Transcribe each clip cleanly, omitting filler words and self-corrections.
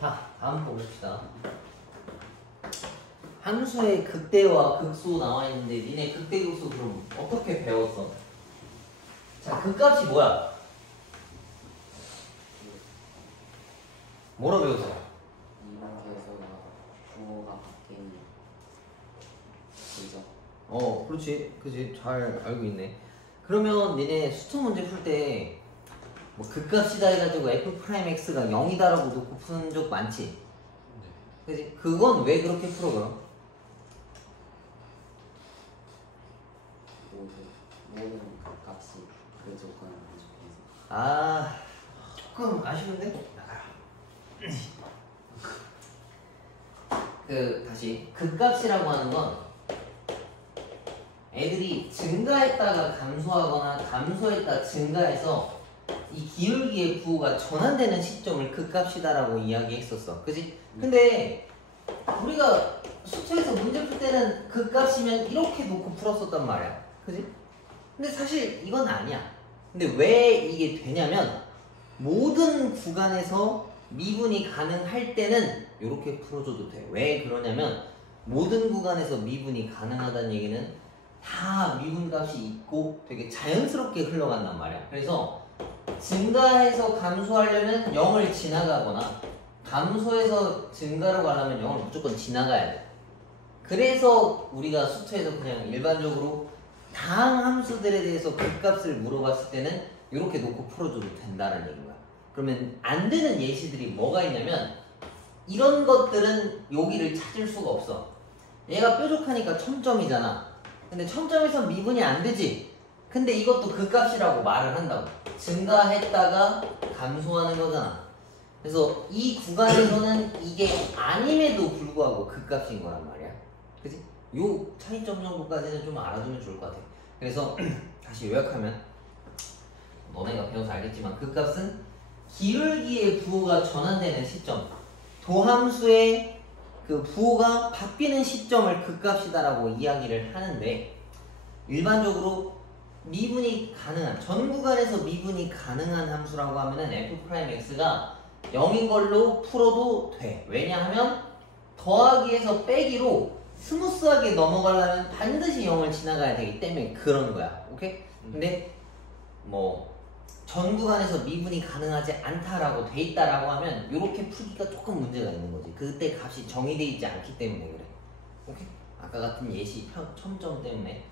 자, 다음 거 봅시다. 함수의 극대와 극소 나와 있는데 니네 극대 극소 그럼 어떻게 배웠어? 자, 극값이 뭐야? 뭐라 배웠어? 이만계에서 부호가 바뀌는 거죠. 그렇지. 그지. 잘 알고 있네. 그러면 니네 수투 문제 풀 때 뭐 극값이다 해가지고 f'x가 0이다라고 놓고 푸는 적 많지? 네. 그지? 그건 왜 그렇게 풀어 그럼? 모든 값이 그 조건을 만족해서. 아, 조금 아쉬운데? 나가라. 다시 극값이라고 하는 건 애들이 증가했다가 감소하거나 감소했다 증가해서 이 기울기의 부호가 전환되는 시점을 극값이다라고 이야기했었어. 그지? 근데 우리가 수투에서 문제 풀 때는 극값이면 이렇게 놓고 풀었었단 말이야. 그지? 근데 사실 이건 아니야. 근데 왜 이게 되냐면 모든 구간에서 미분이 가능할 때는 이렇게 풀어줘도 돼. 왜 그러냐면 모든 구간에서 미분이 가능하다는 얘기는 다 미분값이 있고 되게 자연스럽게 흘러간단 말이야. 그래서 증가해서 감소하려면 0을 지나가거나 감소해서 증가로 가려면 0을 무조건 지나가야 돼. 그래서 우리가 수투에서 그냥 일반적으로 다항 함수들에 대해서 극값을 물어봤을 때는 이렇게 놓고 풀어줘도 된다는 얘기인 거야. 그러면 안 되는 예시들이 뭐가 있냐면 이런 것들은 여기를 찾을 수가 없어. 얘가 뾰족하니까 첨점이잖아. 근데 첨점에서 미분이 안 되지. 근데 이것도 극값이라고 말을 한다고. 증가했다가 감소하는 거잖아. 그래서 이 구간에서는 이게 아님에도 불구하고 극값인 거란 말이야. 그치? 요 차이점 정도까지는 좀 알아두면 좋을 것 같아. 그래서 다시 요약하면 너네가 배워서 알겠지만 극값은 기울기의 부호가 전환되는 시점, 도함수의 그 부호가 바뀌는 시점을 극값이다라고 이야기를 하는데 일반적으로 미분이 가능한 전 구간에서 미분이 가능한 함수라고 하면은 f'x가 0인 걸로 풀어도 돼. 왜냐하면 더하기에서 빼기로 스무스하게 넘어가려면 반드시 0을 지나가야 되기 때문에 그런 거야. 오케이? 근데 뭐 전 구간에서 미분이 가능하지 않다라고 돼 있다라고 하면 이렇게 풀기가 조금 문제가 있는 거지. 그때 값이 정의되어 있지 않기 때문에 그래. 오케이? 아까 같은 예시 첨점 때문에.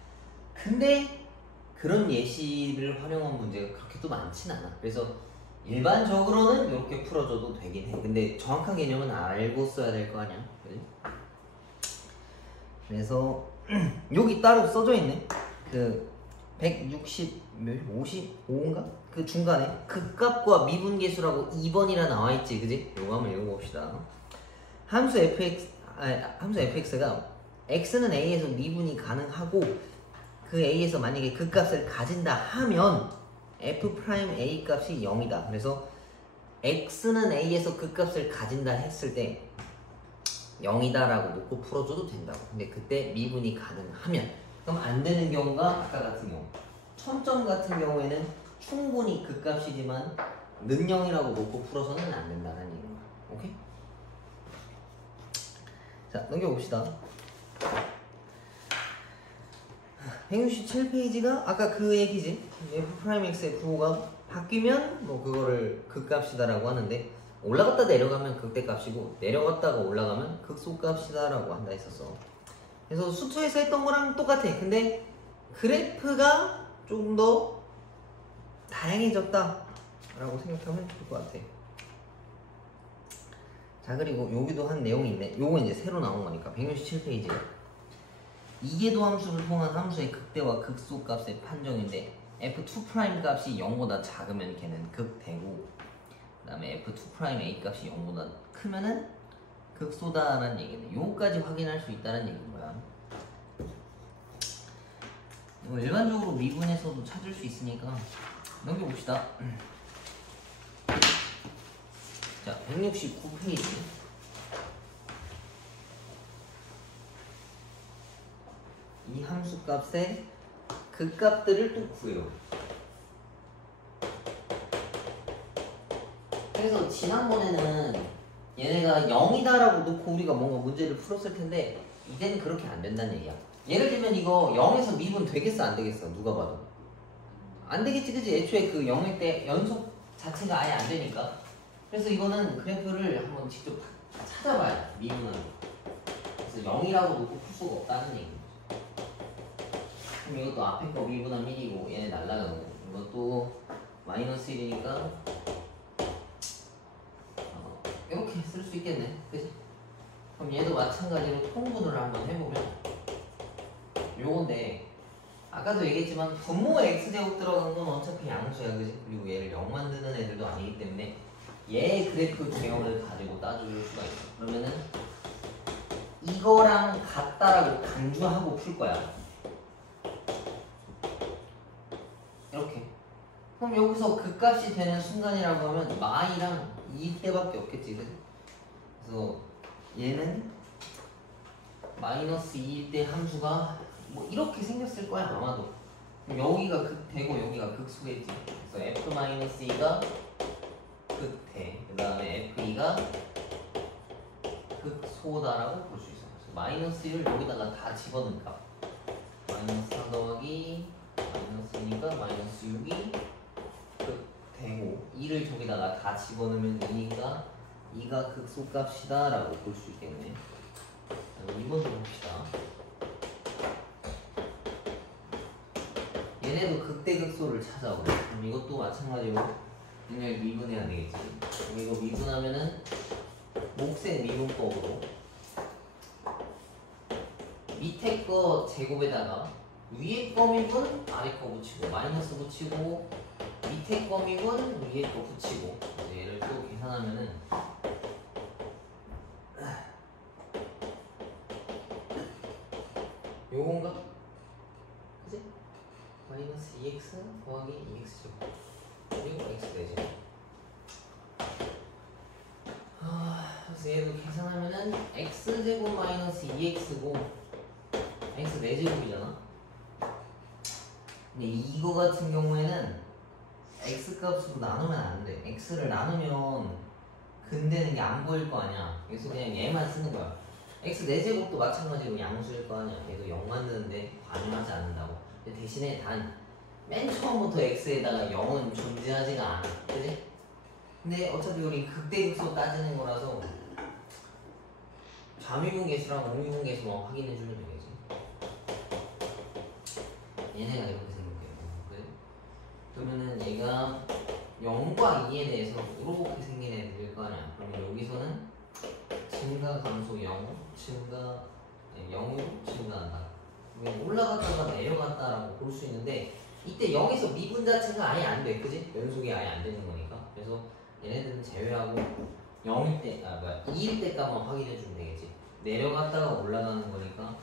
근데 그런 예시를 활용한 문제가 그렇게 또 많진 않아. 그래서 일반적으로는 이렇게 풀어줘도 되긴 해. 근데 정확한 개념은 알고 써야 될 거 아니야. 그래? 그래서 여기 따로 써져 있네. 그 155인가? 그 중간에 극값과 미분계수라고 2번이라 나와 있지, 그지? 요거 한번 읽어봅시다. 함수 fx가 x는 a에서 미분이 가능하고 그 a에서 만약에 극값을 가진다 하면 f'a 값이 0이다. 그래서 x는 a에서 극값을 가진다 했을 때 0이다 라고 놓고 풀어줘도 된다고. 근데 그때 미분이 가능하면, 그럼 안 되는 경우가 아까 같은 경우 첨점 같은 경우에는 충분히 극값이지만 는 0이라고 놓고 풀어서는 안 된다는 얘기인 거야. 오케이? 자, 넘겨봅시다. 167페이지가 아까 그 얘기지. f'x의 부호가 바뀌면 뭐 그거를 극값이다라고 하는데 올라갔다 내려가면 극대값이고 내려갔다가 올라가면 극소값이다라고 한다 했었어. 그래서 수투에서 했던 거랑 똑같아. 근데 그래프가 조금 더 다양해졌다 라고 생각하면 좋을 것 같아. 자, 그리고 여기도 한 내용이 있네. 요거 이제 새로 나온 거니까 167페이지 이계도 함수를 통한 함수의 극대와 극소값의 판정인데 f2' 값이 0보다 작으면 걔는 극대고 그 다음에 f2'a 값이 0보다 크면은 극소다라는 얘기네. 요거까지 확인할 수 있다는 얘기인 거야. 이거 일반적으로 미분에서도 찾을 수 있으니까 넘겨봅시다. 자, 169페이지 이 함수 값의 극값들을 또 구해요. 그래서 지난번에는 얘네가 0이다라고 놓고 우리가 뭔가 문제를 풀었을 텐데 이제는 그렇게 안 된다는 얘기야. 예를 들면 이거 0에서 미분 되겠어 안 되겠어? 누가 봐도 안 되겠지, 그지? 애초에 그 0일 때 연속 자체가 아예 안 되니까. 그래서 이거는 그래프를 한번 직접 찾아봐야 돼, 미분하는. 그래서 0이라고 놓고 풀 수가 없다는 얘기죠. 그럼 이것도 앞에 거 미분하면 1이고 얘네 날라가고 이것도 마이너스 1이니까 이렇게 쓸 수 있겠네, 그치? 그럼 얘도 마찬가지로 통분을 한번 해보면 요건데 아까도 얘기했지만 분모에 x제곱 들어간 건 어차피 양수야, 그치? 그리고 얘를 0 만드는 애들도 아니기 때문에 얘 그래프 제형을 가지고 따져줄 수가 있어. 그러면은 이거랑 같다라고 강조하고 풀 거야. 이렇게. 그럼 여기서 극값이 되는 순간이라고 하면 마이랑 이때밖에 없겠지, 그치? 그래서 얘는 마이너스 2일 때 함수가 뭐 이렇게 생겼을 거야 아마도. 그럼 여기가 극대고 여기가 극소겠지. 그래서 f-2가 극대, 그 다음에 f2가 극소다라고 볼 수 있어. 그래서 마이너스 1을 여기다가 다 집어넣은 값. 마이너스 4 더하기 마이너스 2니까 마이너스 6이 극대고 2를 저기다가 다 집어넣으면 2가 극소값이다 라고 볼 수 있겠네. 2번도 봅시다. 얘네도 극대극소를 찾아오고 그럼 이것도 마찬가지로 얘네를 미분해야 되겠지. 그럼 이거 미분하면은 목색 미분법으로 밑에 거 제곱에다가 위에 거 미분 아래 거 붙이고 마이너스 붙이고 밑에 거 미분 위에 거 붙이고 얘를 또 계산하면은 요건가? 그치? 마이너스 2x 더하기 2x제곱 그리고 x 되죠. 그래서 얘도 계산하면은 x제곱 마이너스 2x고 x 4제곱이잖아. 근데 이거 같은 경우에는 x 값으로 나누면 안 돼. x를 나누면 근되는 게 안 보일 거 아니야. 그래서 그냥 얘만 쓰는 거야. x 4제곱도 마찬가지로 양수일 거 아니야. 얘도 0 만드는데 반응하지 않는다고. 근데 대신에 단 맨 처음부터 x에다가 0은 존재하지가 않아. 그지? 근데 어차피 우리 극대극소 따지는 거라서 좌미분 계수랑 우미분 계수만 확인해 주면 되겠지. 얘네가 이렇게 생겼대요. 그래? 그러면은 얘가 0과 2에 대해서 이렇게 생긴 애들일 거 아니야. 그러면 여기서는 증가 감소 0, 증가 0으로 증가한다. 올라갔다가 내려갔다라고 볼 수 있는데 이때 0에서 미분 자체가 아예 안 돼, 그지? 연속이 아예 안 되는 거니까. 그래서 얘네들은 제외하고 0일 때, 2일 때값만 확인해 주면 되겠지. 내려갔다가 올라가는 거니까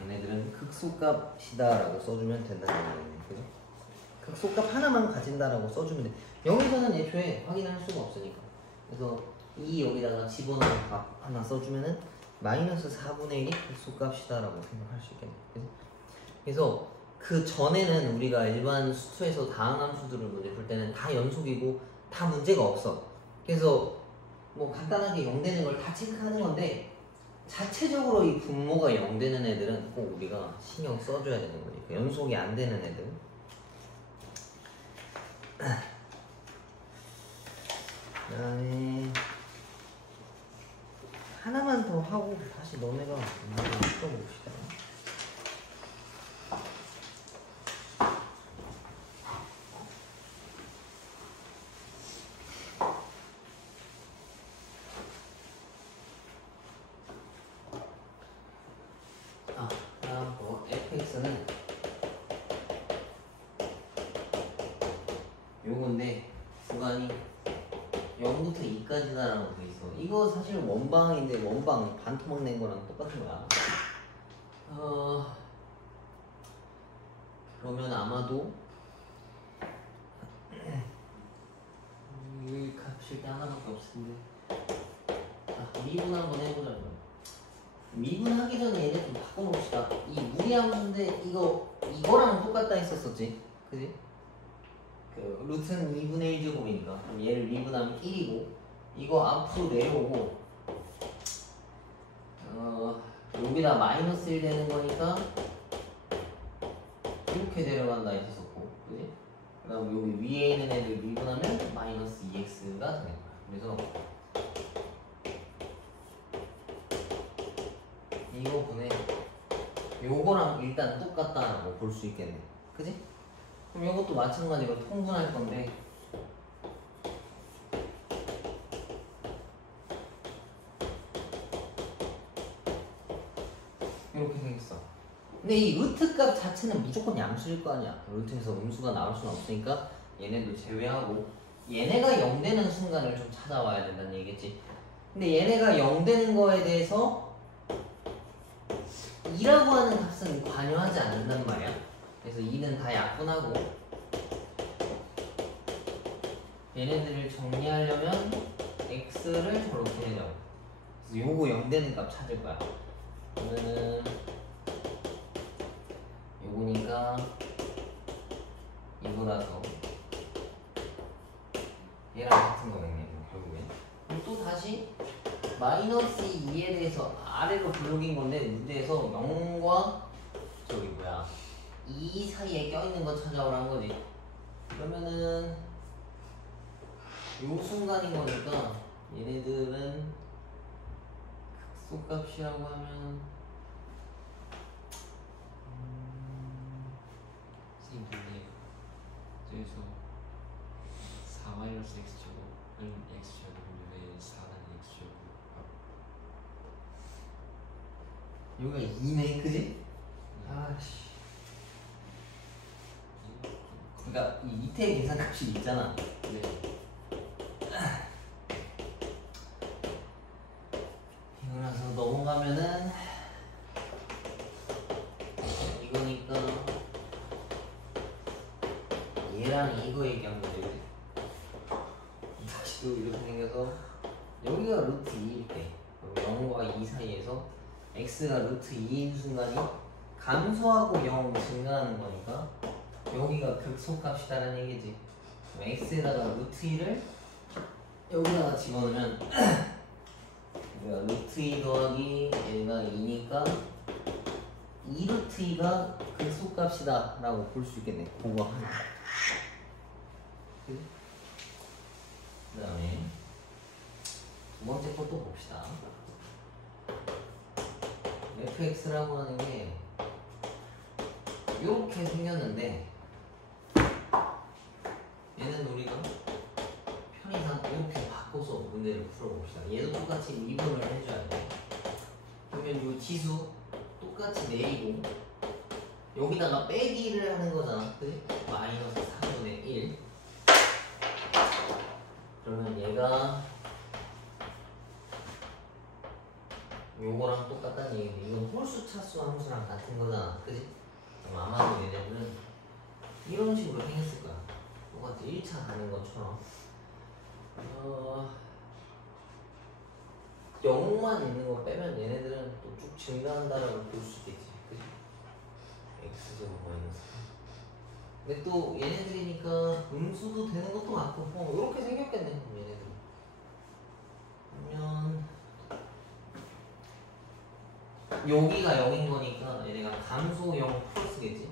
얘네들은 극소값이다라고 써주면 된다는 얘기네, 그죠? 극소값 하나만 가진다라고 써주면 돼. 0에서는 애초에 확인할 수가 없으니까. 그래서 2 여기다가 집어넣은 값 하나 써주면은 마이너스 4분의 1이 극소값이다라고 생각할 수 있겠네. 그래서 그 전에는 우리가 일반 수투에서 다항함수들을 문제 풀 때는 다 연속이고 다 문제가 없어. 그래서 뭐 간단하게 0 되는 걸 다 체크하는 건데 자체적으로 이 분모가 0 되는 애들은 꼭 우리가 신경 써줘야 되는 거니까. 연속이 안 되는 애들. 그다음에 하나만 더 하고 다시 너네가 문제를 풀어봅시다. 다음 거 fx는 요건데 구간이 0부터 2까지다라고 돼 있어. 이거 사실 원방인데 원방 반토막 낸 거랑 똑같은 거야. 그러면 아마도 이 값일 때 하나밖에 없을 텐데. 미분 한번 해보자. 미분하기 전에 얘네 좀 바꿔놓읍시다. 이 무리함수인데 이거랑 똑같다 했었었지, 그지? 그 루트는 2분의 1제곱이니까 그럼 얘를 미분하면 1이고 이거 앞으로 내려오고 여기다 마이너스 1 되는 거니까 이렇게 내려간다 했었고, 그지? 그 다음 여기 위에 있는 애들 미분하면 마이너스 2x가 되는 거야. 그래서 이거 분의 요거랑 일단 똑같다라고 볼 수 있겠네. 그지? 그럼 이것도 마찬가지로 통분할 건데 이렇게 생겼어. 근데 이 루트 값 자체는 무조건 양수일 거 아니야. 루트에서 음수가 나올 수는 없으니까 얘네도 제외하고, 얘네가 0 되는 순간을 좀 찾아와야 된다는 얘기겠지. 근데 얘네가 0 되는 거에 대해서 2라고 하는 값은 관여하지 않는단 말이야. 그래서 2는 다 약분하고, 얘네들을 정리하려면 x를 저렇게 해줘. 그래서 요거 0 되는 값 찾을 거야. 그러면은 요거니까 이거라서 얘랑 같은 거겠네, 결국엔. 그럼 또 다시 마이너스 2에 대해서 아래로 블록인 건데, 문제에서 0과 저기 뭐야 2 사이에 껴있는 거 찾아오란 거지. 그러면은 요 순간인 거니까 얘네들은 극소값이라고 하면 선생님 근데 저기서 4 마이너스 x제곱은 x제곱인데 왜 4는 x제곱? 여기가 2네, 그지? 아씨. 그러니까 이 밑에 계산값이 있잖아. 네. 이거 나서 넘어가면은 이거니까 얘랑 이거 얘기하면 되지. 다시 또 이렇게 생겨서 여기가 루트 2일 때 0과 2 사이에서 x가 루트 2인 순간이 감소하고 0 증가하는 거니까 여기가 극소값이다라는 얘기지. 그럼 x에다가 루트 2를 여기다가 집어넣으면 우리가 루트 2 더하기 얘가 2니까 2 루트 2가 극소값이다 라고 볼 수 있겠네. 그거 하나. 그 다음에 두 번째 것도 봅시다. fx라고 하는 게 이렇게 생겼는데, 얘는 우리가 편의상 이렇게 바꿔서 문제를 풀어봅시다. 얘도 똑같이 미분을 해줘야 돼. 그러면 이 지수 똑같이 내리고 여기다가 빼기를 하는 거잖아, 그치? 마이너스 4분의 1. 그러면 얘가 요거랑 똑같다는 얘기인데, 이건 홀수 차수 함수랑 같은 거잖아, 그치? 그럼 아마도 얘네들은 이런 식으로 생겼을 거야. 똑같이 1차 가는 것처럼 0만 있는 거 빼면 얘네들은 또 쭉 증가한다라고 볼 수 있겠지, 그치? x제곱 마이너스. 근데 또 얘네들이니까 음수도 되는 것도 많고 이렇게 생겼겠네, 얘네들. 그러면 여기가 0인 거니까 얘네가 감소 0 플러스겠지?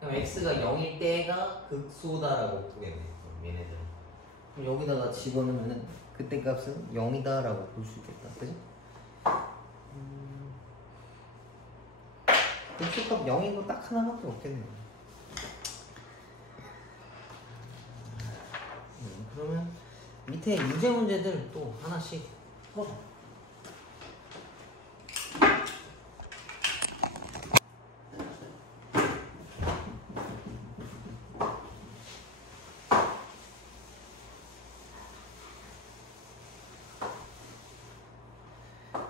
그럼 x가 0일 때가 극소다라고 보겠네, 그럼 얘네들은. 그럼 여기다가 집어넣으면 그때 값은 0이다라고 볼 수 있겠다, 그지? 극소값 0인 거 딱 하나밖에 없겠네. 그러면 밑에 유제 문제들 또 하나씩 풀어봐.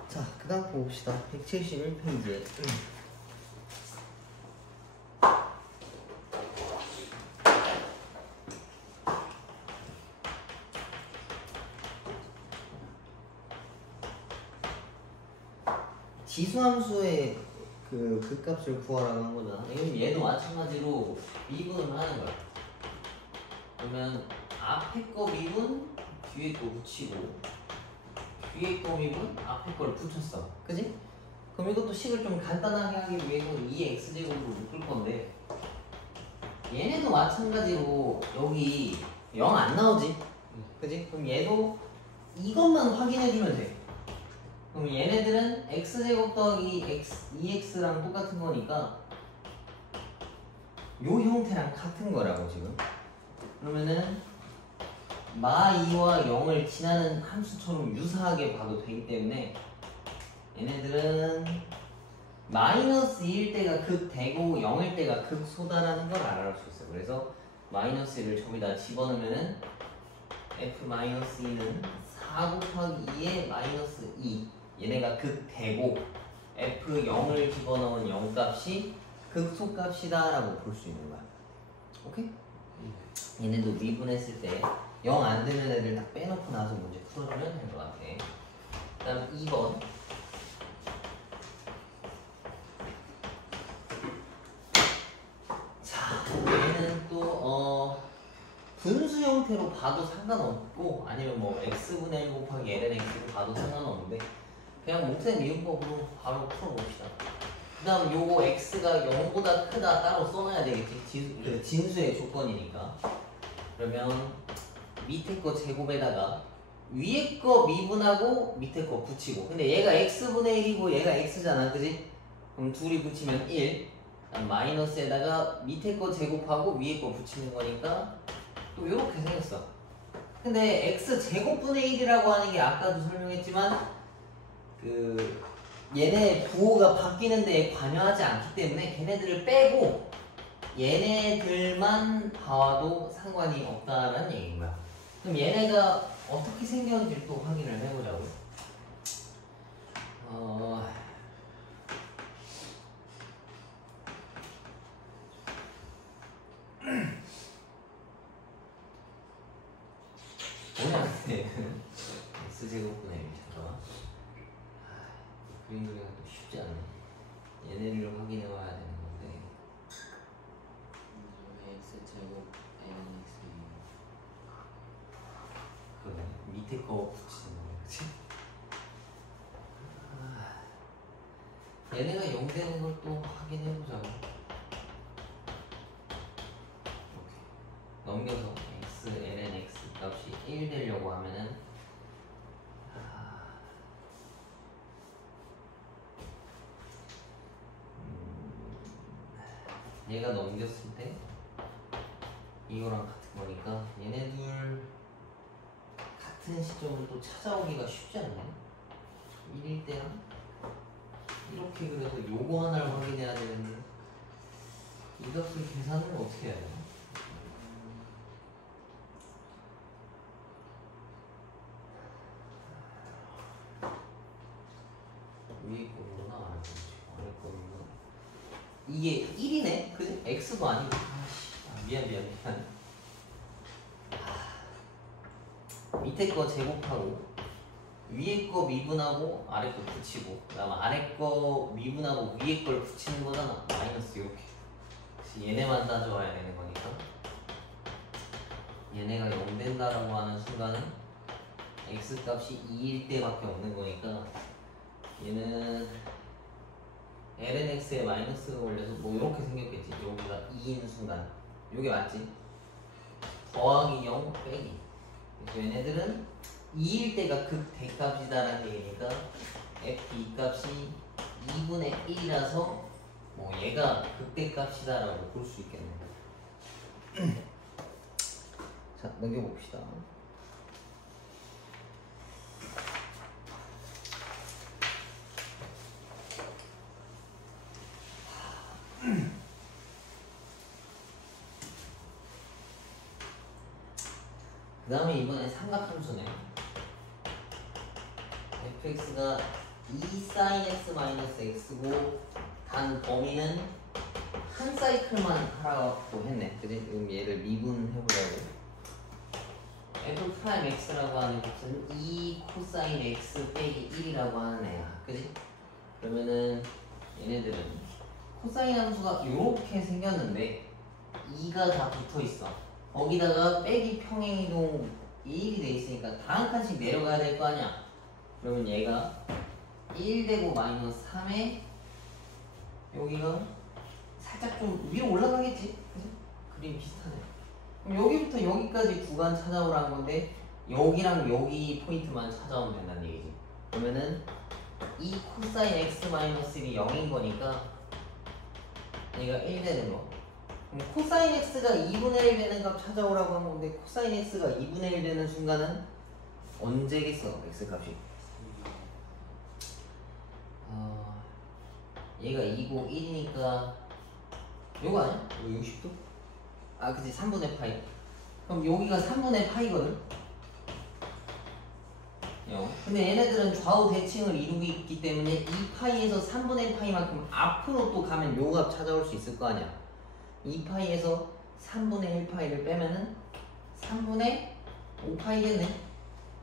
자, 그 다음 봅시다. 171페이지에 지수함수의 그 값을 구하라고 한 거잖아. 이건 얘도 마찬가지로 미분을 하는 거야. 그러면 앞에 거 미분, 뒤에 거 붙이고 뒤에 거 미분 앞에 걸 붙였어. 그지? 그럼 이것도 식을 좀 간단하게 하기 위해서 2x제곱으로 묶을 건데 얘네도 마찬가지로 여기 0 안 나오지? 그지? 그럼 얘도 이것만 확인해주면 돼. 그럼 얘네들은 x제곱 더하기 x, 2x랑 똑같은 거니까 요 형태랑 같은 거라고 지금. 그러면은 마2와 0을 지나는 함수처럼 유사하게 봐도 되기 때문에 얘네들은 마이너스 2일 때가 극대고 0일 때가 극소다라는 걸 알아볼 수 있어요. 그래서 마이너스 1을 저기다 집어넣으면은 f-2는 4 곱하기 2의 마이너스 2 얘네가 극대고 f0을 집어넣은 0값이 극소값이다 라고 볼 수 있는 거야. 오케이? 얘네도 미분했을 때 0 안 되는 애들 딱 빼놓고 나서 문제 풀어주면 될 것 같아. 그 다음 2번. 자, 얘는 또 분수 형태로 봐도 상관없고 아니면 뭐 x분의 1 곱하기 ln x로 봐도 상관없는데 그냥 몫의 미분법으로 바로 풀어봅시다. 그 다음 요거 x가 0보다 크다 따로 써놔야 되겠지. 진수의 조건이니까. 그러면 밑에 거 제곱에다가 위에 거 미분하고 밑에 거 붙이고. 근데 얘가 x분의 1이고 얘가 x잖아. 그지? 그럼 둘이 붙이면 1. 마이너스에다가 밑에 거 제곱하고 위에 거 붙이는 거니까 또 요렇게 생겼어. 근데 x제곱분의 1이라고 하는 게 아까도 설명했지만 얘네 부호가 바뀌는 데에 관여하지 않기 때문에 걔네들을 빼고 얘네들만 봐도 상관이 없다는 얘기인 거야. 그럼 얘네가 어떻게 생겼는지 또 확인을 해보자고요. 뭐냐 x제곱분의 1 잠깐만. 그림 그리기가 또 쉽지 않네. 얘네를 확인해 봐야 되는 건데 x제곱 ln 그러네. 밑에 거 붙이는 거야. 그치? 얘네가 0 되는 걸 또 확인해 보자고. 이렇게 넘겨서 x ln x 값이 1 되려고 하면은 얘가 넘겼을 때 이거랑 같은 거니까 얘네들 같은 시점을 또 찾아오기가 쉽지 않네. 1일 때랑 이렇게 그래서 요거 하나를 확인해야 되는데 이 값을 계산을 어떻게 해야 되나? 위에 거구나 아래 거구나. 이게 1이네? 그지? x도 아니고. 미안. 밑에 거 제곱하고 위에 거 미분하고 아래 거 붙이고 그다음 아래 거 미분하고 위에 걸 붙이는 거잖아. 마이너스 이렇게. 그래서 얘네만 따져와야 되는 거니까 얘네가 0 된다라고 하는 순간은 x 값이 2일 때밖에 없는 거니까 얘는 ln x에 마이너스가 걸려서 뭐 이렇게 생겼겠지. 여기가 2인 순간 요게 맞지? 더하기 0 빼기. 그래서 얘네들은 2일 때가 극대값이다라는 얘기니까 f2 값이 2분의 1이라서 뭐 얘가 극대값이다라고 볼 수 있겠네. 자, 넘겨봅시다. 그 다음에 이번엔 삼각함수네. fx가 2sin x x고 단 범위는 한 사이클만 하라고 했네. 그지? 그럼 얘를 미분해보자고. f'x라고 하는 것은 2 코사인 x 빼기 1이라고 하는 애야. 그지? 그러면은 얘네들은 코사인 함수가 이렇게 생겼는데 2가 다 붙어있어. 거기다가 빼기 평행이동 1이 돼 있으니까 다 한 칸씩 내려가야 될 거 아니야. 그러면 얘가 1 되고 마이너스 3에 여기가 살짝 좀 위로 올라가겠지? 그지? 그림 비슷하네. 그럼 여기부터 여기까지 구간 찾아오라는 건데 여기랑 여기 포인트만 찾아오면 된다는 얘기지. 그러면은 이 코사인 x 마이너스 1이 0인 거니까 얘가 1 되는 거. 그럼 코사인 x가 2분의 1 되는 값 찾아오라고 한 건데 코사인 x가 2분의 1 되는 순간은 언제겠어? x 값이. 얘가 2고 1이니까 요거 아니야? 이거 60도? 아 그치 3분의 파이. 그럼 여기가 3분의 파이거든? 근데 얘네들은 좌우 대칭을 이루고 있기 때문에 2파이에서 3분의 파이만큼 앞으로 또 가면 요 값 찾아올 수 있을 거 아니야. 2파이에서 3분의 1파이를 빼면은 3분의 5파이겠네.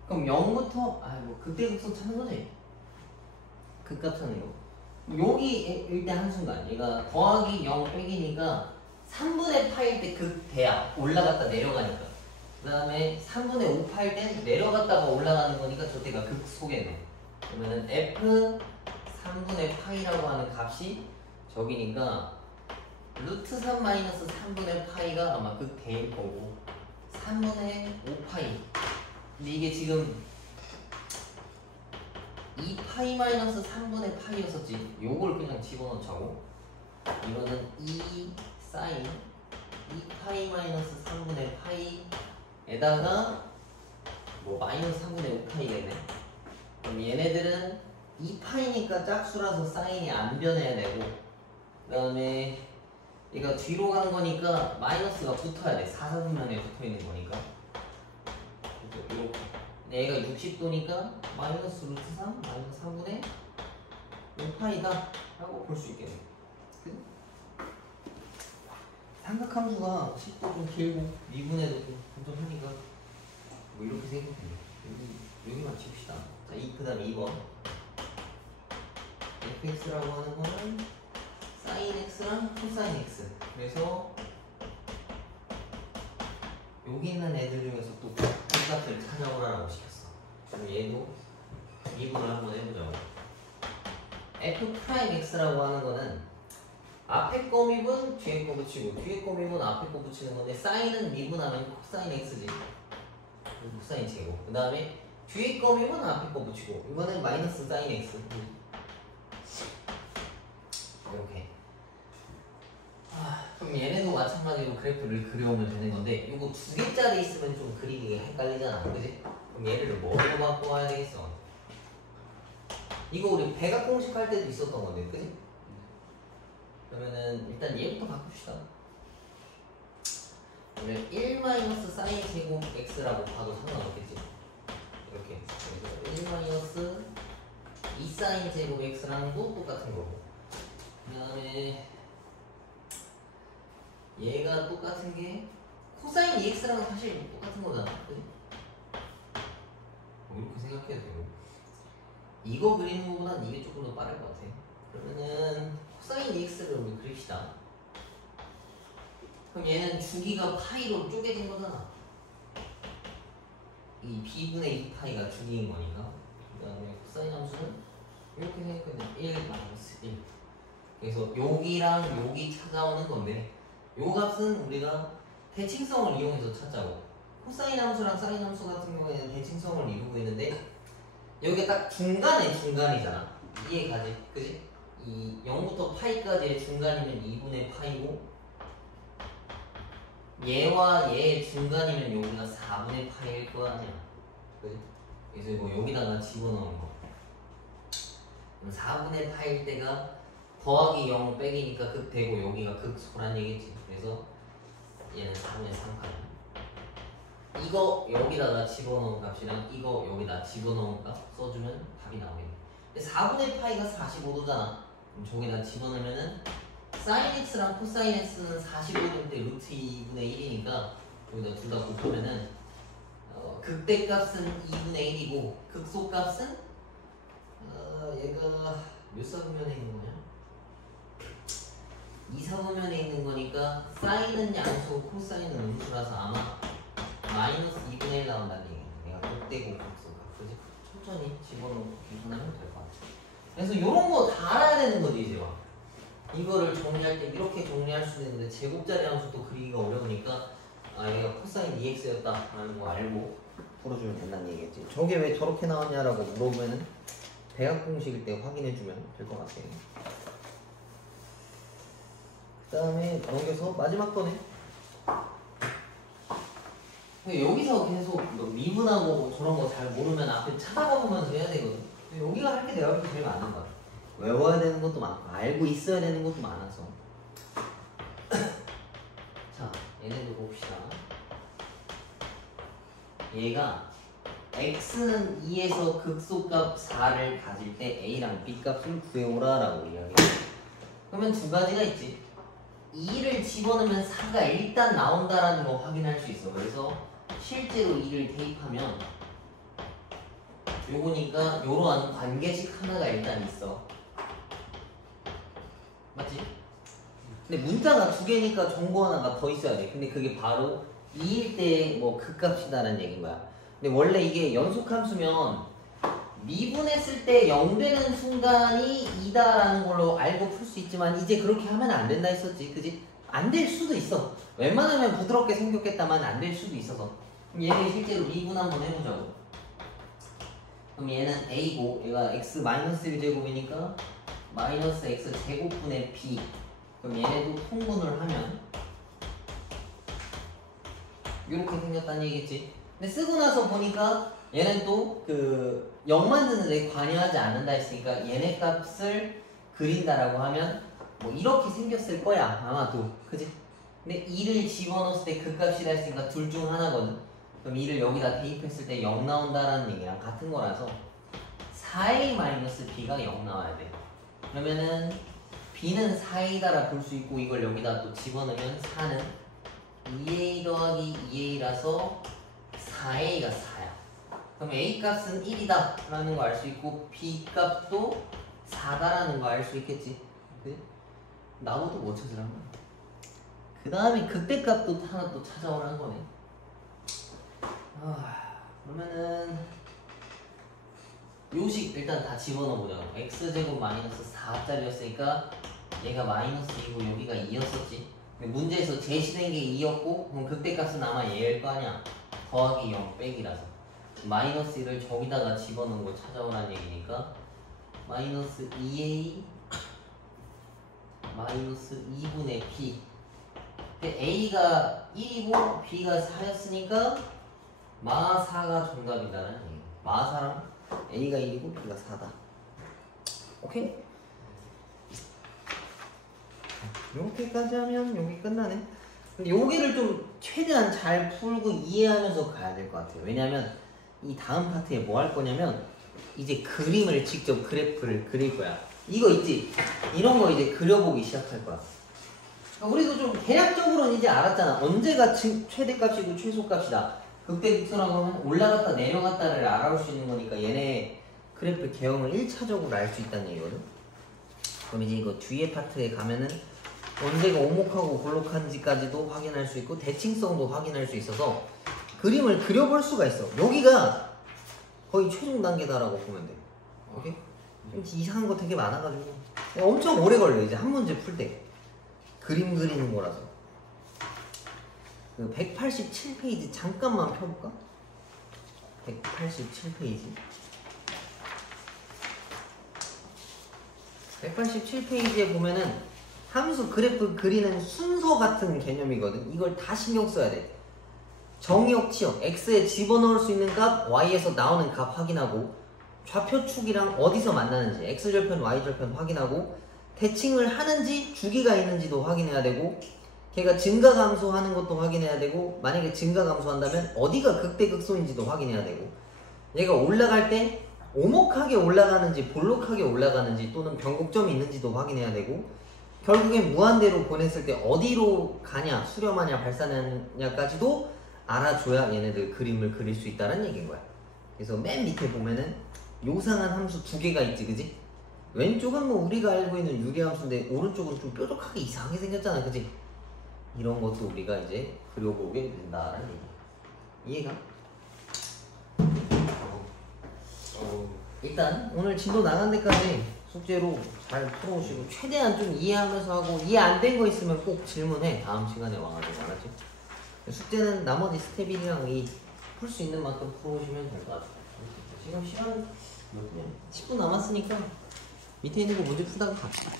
그럼 0부터 뭐 극대극소 찾는 거지. 극값 찾는 거. 여기 일단 한순간 얘가 더하기 0 빼기니까 3분의 파일 때 극대야. 올라갔다 내려가니까. 그 다음에 3분의 5파일 땐 내려갔다가 올라가는 거니까 저때가 극소개네. 그러면은 f 3분의 파이라고 하는 값이 저기니까 루트 3 마이너스 3분의 파이가 아마 극대일 거고 3분의 5파이. 근데 이게 지금 2파이 마이너스 3분의 파이였었지. 요걸 그냥 집어넣자고. 이거는 2 사인 2파이 마이너스 3분의 파이에다가 뭐 마이너스 3분의 5파이겠네. 그럼 얘네들은 2파이니까 짝수라서 사인이 안 변해야 되고 그 다음에 얘가 뒤로 간 거니까 마이너스가 붙어야 돼. 사선면에 붙어 있는 거니까. 이렇게. 얘가 60도니까 마이너스 루트 3 마이너스 3분의 5파이다 라고 볼 수 있겠네. 그치? 삼각함수가 10도 좀 길고 미분해도 좀 하니까 뭐 이렇게 생각해. 여기만 칩시다. 자, 그 다음에 2번 fx라고 하는 거는 sin x랑 코사인 x. 그래서 여기 있는 애들 중에서 또 값을 찾아오라고 시켰어. 그럼 얘도 미분을 한번 해보자고. f'x라고 하는 거는 앞에 거 미분 뒤에 거 붙이고 뒤에 거 미분 앞에 거 붙이는 건데 사인은 미분하면 코사인 x지. 코사인 제곱. 그 다음에 뒤에 거 미분 앞에 거 붙이고 이거는 마이너스 사인 x. 이렇게. 그럼 얘네도 마찬가지로 그래프를 그려오면 되는 건데 이거 두 개짜리 있으면 좀 그리기 헷갈리잖아. 그지? 그럼 얘를 뭐로 바꿔야 되겠어? 이거 우리 배각 공식 할 때도 있었던 건데, 그지? 그러면은 일단 얘부터 바꿉시다. 그러면 1 마이너스 사인 제곱 x라고 봐도 상관없겠지? 이렇게. 그래서 1 마이너스 2 사인 제곱 x랑 또 똑같은 거고. 그 다음에 얘가 똑같은 게 코사인 2x랑 사실 똑같은 거잖아. 그지? 이렇게 생각해도 되고. 이거 그리는 거보단 이게 조금 더 빠를 것 같아. 그러면은 코사인 2x를 우리 그립시다. 그럼 얘는 주기가 파이로 쪼개진 거잖아. 이 b분의 2파이가 주기인 거니까. 그 다음에 코사인 함수는 이렇게 생각하면 1 마이너스 1. 그래서 여기랑 여기 찾아오는 건데 요 값은 우리가 대칭성을 이용해서 찾자고. 코사인 함수랑 사인 함수 같은 경우에는 대칭성을 이루고 있는데 여기가 딱 중간이잖아. 이해 가지? 그지? 이 0부터 파이까지의 중간이면 2분의 파이고 얘와 얘의 중간이면 여기가 4분의 파이일 거 아니야. 그지? 그래서 뭐 여기다가 집어넣은 거. 그럼 4분의 파일 때가 더하기 0 빼기니까 극되고 여기가 극소란 얘기지. 그래서 얘는 4분의 3파이. 이거 여기다가 집어넣은 값이랑 이거 여기다 집어넣은 값 써주면 답이 나오겠네. 근데 4분의 파이가 45도잖아. 그럼 저기다 집어넣으면은 사인 x랑 코사인 x는 45도인데 루트 2분의 1이니까 여기다 둘 다 곱하면은 극대값은 2분의 1이고 극소값은 얘가 몇 사분면에 있는 거냐? 2사분면에 있는 거니까 사인은 양수, 코사인은 음수라서 아마 마이너스 2분의 1 나온다는 얘기야. 내가 극대고 극소각. 그지? 천천히 집어넣고 계산하면 될 것 같아. 그래서 이런 거 다 알아야 되는 거지 이제 막. 이거를 정리할 때 이렇게 정리할 수도 있는데 제곱자리 함수도 그리기가 어려우니까 아 얘가 코사인 2x였다 라는 거 알고 풀어주면 된다는 얘기겠지. 저게 왜 저렇게 나왔냐라고 물어보면은 대각 공식일 때 확인해주면 될 것 같아. 그 다음에 넘겨서 마지막 거네. 여기서 계속 미분하고 저런 거 잘 모르면 앞에 찾아가 보면서 해야 되거든. 여기가 할 게 내가 볼 때 제일 많은 거야. 외워야 되는 것도 많고 알고 있어야 되는 것도 많아서. 자, 얘네도 봅시다. 얘가 x는 2에서 극소값 4를 가질 때 a랑 b 값을 구해오라 라고 이야기해. 그러면 두 가지가 있지. 2를 집어넣으면 4가 일단 나온다라는 거 확인할 수 있어. 그래서 실제로 2를 대입하면 요거니까 요런 관계식 하나가 일단 있어. 맞지? 근데 문자가 두 개니까 정보 하나가 더 있어야 돼. 근데 그게 바로 2일 때 뭐 극값이다라는 얘기인 거야. 근데 원래 이게 연속함수면 미분했을 때 0 되는 순간이 2다라는 걸로 알고 풀 수 있지만 이제 그렇게 하면 안 된다 했었지. 그지? 안 될 수도 있어. 웬만하면 부드럽게 생겼겠다만 안 될 수도 있어서. 그럼 얘를 실제로 미분 한번 해보자고. 그럼 얘는 a고 얘가 x-1제곱이니까 마이너스 x 제곱분의 b. 그럼 얘네도 통분을 하면 이렇게 생겼다는 얘기겠지. 근데 쓰고 나서 보니까 얘는 또 그 0 만드는데 관여하지 않는다 했으니까 얘네 값을 그린다라고 하면 뭐 이렇게 생겼을 거야 아마도. 그지? 근데 2를 집어넣었을 때 그 값이라 했으니까 둘 중 하나거든. 그럼 2를 여기다 대입했을 때 0 나온다라는 얘기랑 같은 거라서 4a-b가 0 나와야 돼. 그러면은 b는 4a다라 볼 수 있고 이걸 여기다 또 집어넣으면 4는 2a 더하기 2a라서 4a가 4야. 그럼 a 값은 1이다 라는 거 알 수 있고 b 값도 4다라는 거 알 수 있겠지. 그치? 나보다 뭐 찾으란 거야. 그 다음에 극대값도 하나 또 찾아오라는 거네. 그러면은 요식 일단 다 집어넣어보자고. x제곱 마이너스 4짜리였으니까 얘가 마이너스 2고 여기가 2였었지. 근데 문제에서 제시된 게 2였고 그럼 극대값은 아마 얘일 거 아니야. 더하기 0 빼기라서 마이너스 1을 저기다가 집어넣은 거 찾아오라는 얘기니까 마이너스 2a 마이너스 2분의 b. 근데 a가 1이고 b가 4였으니까 마 4가 정답이다라는 얘기. 마 4랑 a가 1이고 b가 4다. 오케이? 이렇게까지 하면 여기 끝나네. 근데 여기를 좀 최대한 잘 풀고 이해하면서 가야 될 것 같아요. 왜냐면 이 다음 파트에 뭐 할 거냐면 이제 그림을 직접 그래프를 그릴 거야. 이거 있지? 이런 거 이제 그려보기 시작할 거야. 우리도 좀 대략적으로는 이제 알았잖아. 언제가 최대값이고 최소값이다. 극대극소라고 하면 올라갔다 내려갔다를 알아볼 수 있는 거니까 얘네 그래프 개형을 1차적으로 알 수 있다는 얘기거든. 그럼 이제 이거 뒤에 파트에 가면은 언제가 오목하고 볼록한지까지도 확인할 수 있고 대칭성도 확인할 수 있어서 그림을 그려볼 수가 있어. 여기가 거의 최종 단계다라고 보면 돼. 오케이? 좀 이상한 거 되게 많아가지고 엄청 오래 걸려 이제 한 문제 풀 때. 그림 그리는 거라서. 그 187페이지 잠깐만 펴볼까? 187페이지 187페이지에 보면은 함수 그래프 그리는 순서 같은 개념이거든. 이걸 다 신경 써야 돼. 정의역 치역 x에 집어넣을 수 있는 값, y에서 나오는 값 확인하고 좌표축이랑 어디서 만나는지 x절편, y절편 확인하고 대칭을 하는지 주기가 있는지도 확인해야 되고 걔가 증가감소 하는 것도 확인해야 되고 만약에 증가감소 한다면 어디가 극대극소인지도 확인해야 되고 얘가 올라갈 때 오목하게 올라가는지 볼록하게 올라가는지 또는 변곡점이 있는지도 확인해야 되고 결국엔 무한대로 보냈을 때 어디로 가냐 수렴하냐 발산하냐까지도 알아줘야 얘네들 그림을 그릴 수 있다는 얘기인 거야. 그래서 맨 밑에 보면은 요상한 함수 두 개가 있지, 그지? 왼쪽은 뭐 우리가 알고 있는 유리함수인데 오른쪽은 좀 뾰족하게 이상하게 생겼잖아, 그지? 이런 것도 우리가 이제 그려보게 된다라는 얘기. 이해가? 어. 일단 오늘 진도 나간 데까지 숙제로 잘 풀어오시고 최대한 좀 이해하면서 하고 이해 안 된 거 있으면 꼭 질문해. 다음 시간에 와가지고. 알았지? 숙제는 나머지 스텝이랑 풀 수 있는 만큼 풀어오시면 될 것 같아요. 지금 시간 몇 분? 10분 남았으니까 밑에 있는 거 문제 풀다가 갑시다.